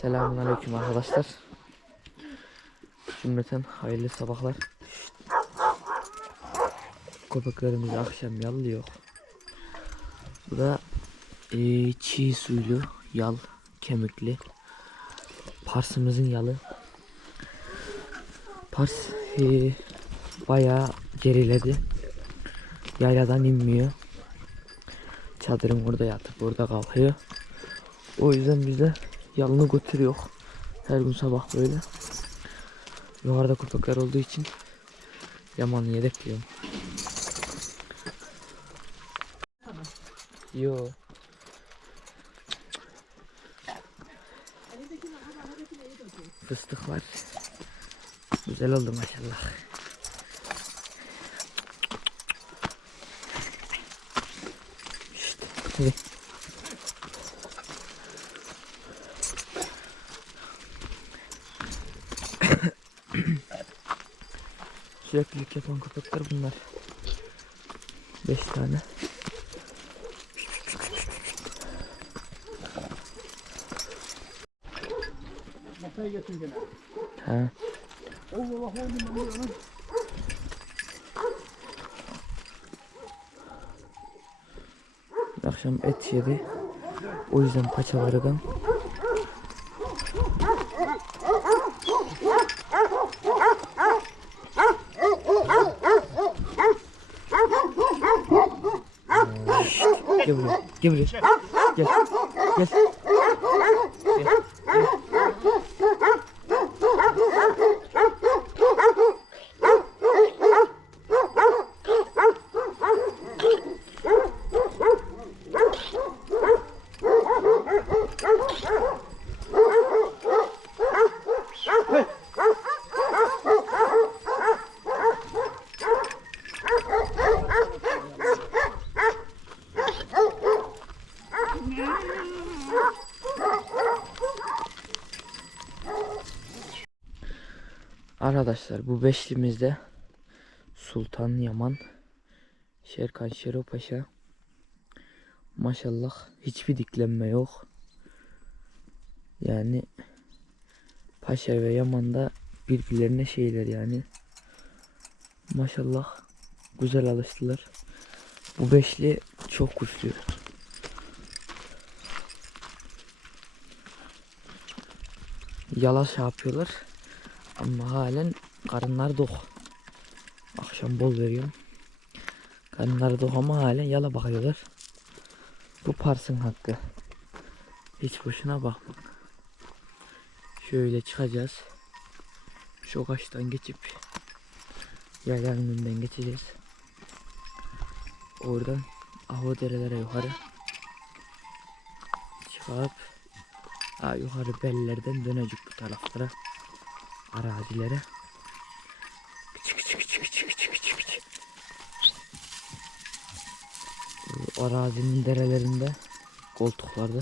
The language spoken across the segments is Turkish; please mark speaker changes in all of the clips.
Speaker 1: Selamünaleyküm arkadaşlar. Cümleten hayırlı sabahlar. Köpeklerimizi akşam yallıyor. Bu da eee, çiğ suylu yal kemikli parsımızın yalı. Pars eee, bayağı geriledi. Yayladan inmiyor. Çadırın burada yatıp burada kalkıyor. O yüzden biz yalını götürüyor. Her gün sabah böyle. Yukarıda köpekler olduğu için yamanı yedekliyorum. Yo. Fıstık var. Güzel oldu maşallah. Şşt, hadi. Süreklilik yapan köpekler bunlar. 5 tane.
Speaker 2: Masaya
Speaker 1: Akşam et yedi. O yüzden paçalardan Gel buraya. Gel buraya. Gel. Arkadaşlar bu beşlimizde Sultan Yaman, Şerkan Şero Paşa. Maşallah hiçbir diklenme yok. Yani Paşa ve Yaman da birbirlerine şeyler yani. Maşallah güzel alıştılar. Bu beşli çok güçlü. Yalaş yapıyorlar. Ama halen karınlar dok. Akşam bol veriyorum. Karınları dok ama halen yala bakıyorlar. Bu parsın hakkı. Hiç boşuna bakma. Şöyle çıkacağız. Şu kaçtan geçip yaylanın önünden geçeceğiz. Oradan Aho derelere yukarı çıkıp ha, yukarı bellerden dönecek bu taraflara arazilere. Küçük küçük küçük küçük küçük küçük küçük. Arazinin derelerinde koltuklarda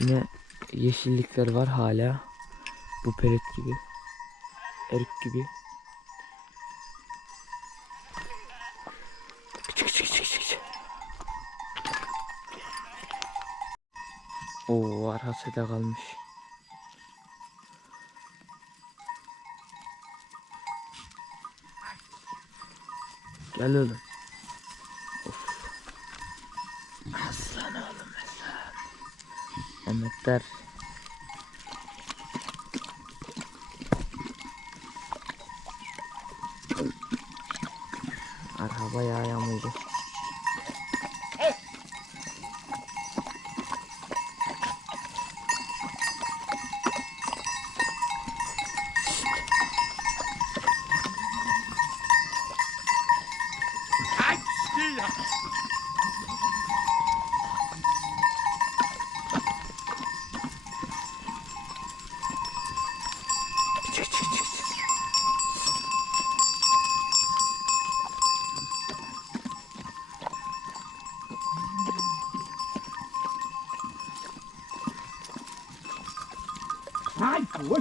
Speaker 1: yine yeşillikler var hala. Bu perit gibi. Erik gibi. Oo arkasında kalmış. Gel oğlum. Of. Aslan oğlum aslan. Mehmetler. 아이고.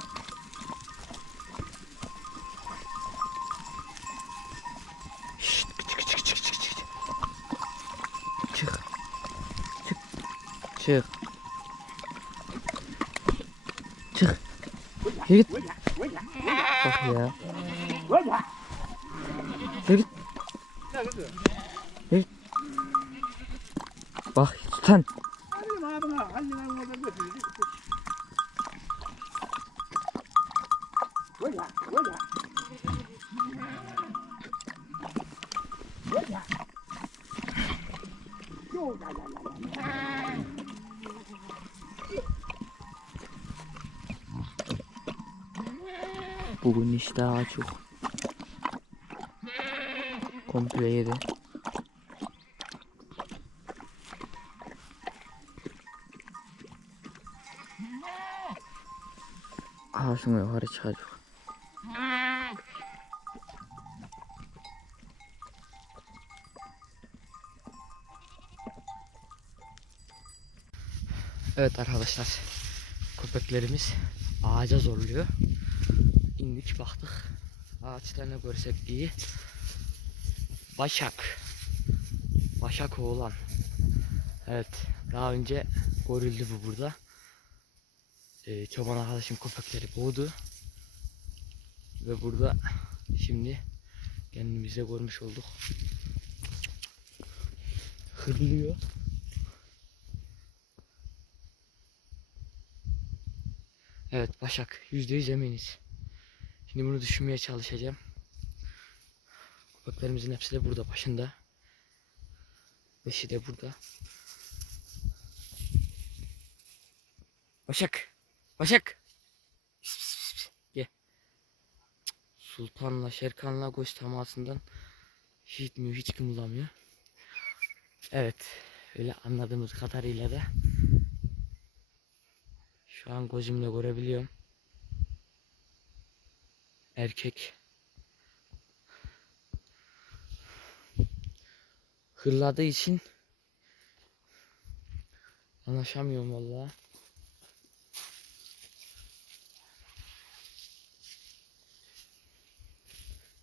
Speaker 1: 즉, 즉,
Speaker 2: 여기, 어, 야. 여기, 여기, 와, 산. Yo, la, la, la, la.
Speaker 1: Bugün iş daha çok. Komple yedi. Aha şunu yukarı çıkacak. Evet arkadaşlar. Köpeklerimiz ağaca zorluyor. İndik baktık. Ağaçlarını görsek iyi. Başak. Başak oğlan. Evet. Daha önce görüldü bu burada. Ee, çoban arkadaşım köpekleri boğdu. Ve burada şimdi kendimize görmüş olduk. Hırlıyor. Evet Başak. Yüzde yüz eminiz. Şimdi bunu düşünmeye çalışacağım. Köpeklerimizin hepsi de burada başında. Beşi de burada. Başak. Başak. Pis, pis, pis. Gel. Sultanla Şerkan'la göz temasından gitmiyor, hiç kımıldamıyor. Evet. Öyle anladığımız kadarıyla da şu an gözümle görebiliyorum. Erkek. Hırladığı için anlaşamıyorum vallahi.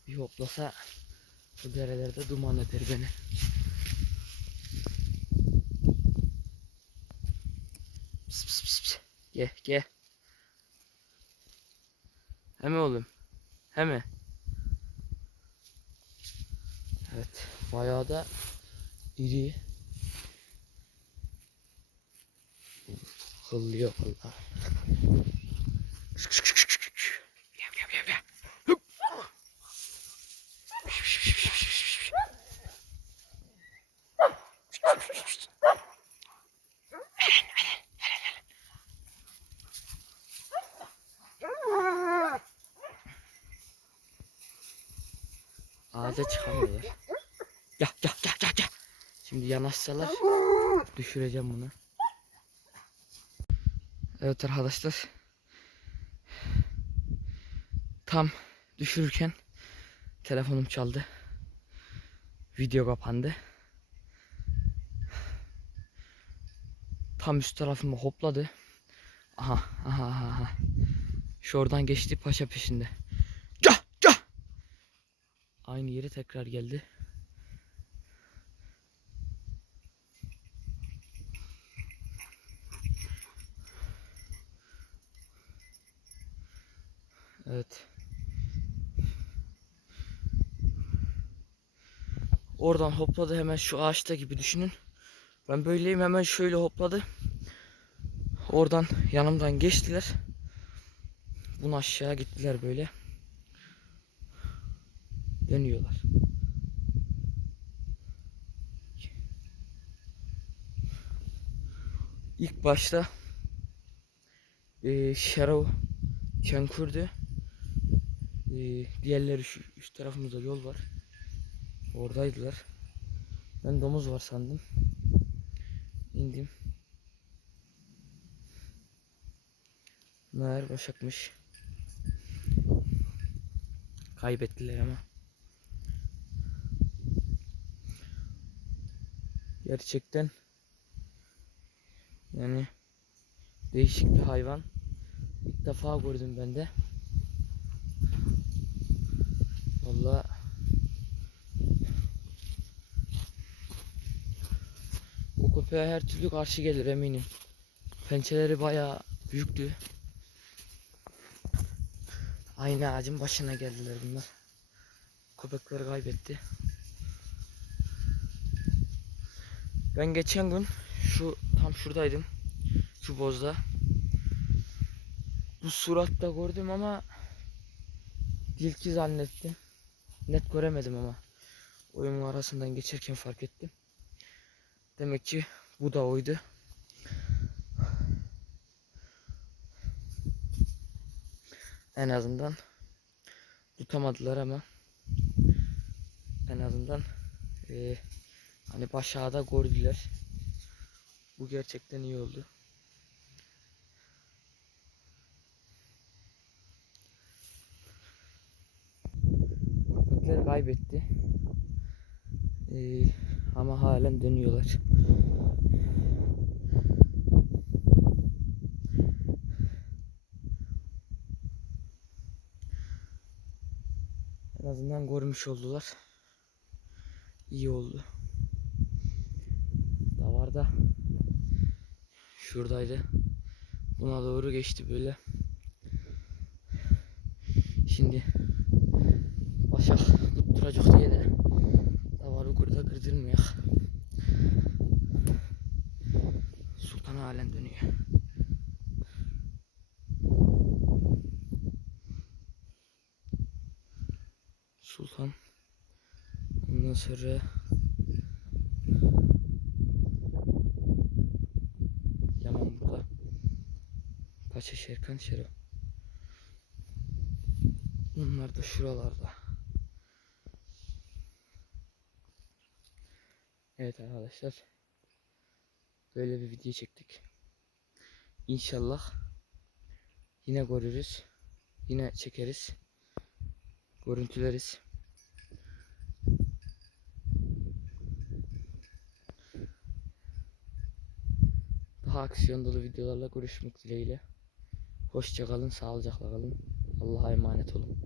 Speaker 1: Bir hoplasa bu derelerde duman eder beni. Pis pis pis pis. Gel gel. Hemen oğlum. Hemen. Evet. Bayağı da iri. Hıllıyor valla. Gel, gel, gel, gel. Hıp. Ağaca çıkamıyorlar. Gel gel gel gel gel. Şimdi yanaşsalar düşüreceğim bunu. Evet arkadaşlar. Tam düşürürken telefonum çaldı. Video kapandı. Tam üst tarafıma hopladı. Aha aha aha. aha. Şu oradan geçti paşa peşinde. Aynı yere tekrar geldi. Evet. Oradan hopladı hemen şu ağaçta gibi düşünün. Ben böyleyim hemen şöyle hopladı. Oradan yanımdan geçtiler. Bunu aşağı gittiler böyle. Dönüyorlar. İlk başta eee Şarov Çankır'dı. Eee diğerleri şu üst tarafımızda yol var. Oradaydılar. Ben domuz var sandım. İndim. Meğer başakmış. Kaybettiler ama. Gerçekten yani değişik bir hayvan. İlk defa gördüm ben de. Vallahi o köpeğe her türlü karşı gelir eminim. Pençeleri bayağı büyüktü. Aynı ağacın başına geldiler bunlar. Köpekleri kaybetti. Ben geçen gün şu tam şuradaydım. Şu bozda. Bu suratta gördüm ama tilki zannettim. Net göremedim ama. Oyunun arasından geçerken fark ettim. Demek ki bu da oydu. En azından tutamadılar ama en azından eee, hani başağıda gördüler. Bu gerçekten iyi oldu. Köpekler kaybetti. Eee, ama halen dönüyorlar. En azından görmüş oldular. İyi oldu. Davarda şuradaydı. Buna doğru geçti böyle. Şimdi Başak tutturacak diye de davarı burada kırdırmayak. Sultan halen dönüyor. Sultan. Ondan sonra Yaman burada. Paşa Şerkan Şero. Bunlar da şuralarda. Evet arkadaşlar. Böyle bir video çektik. İnşallah yine görürüz. Yine çekeriz. Görüntüleriz. Daha aksiyon dolu videolarla görüşmek dileğiyle. Hoşça kalın, sağlıcakla kalın. Allah'a emanet olun.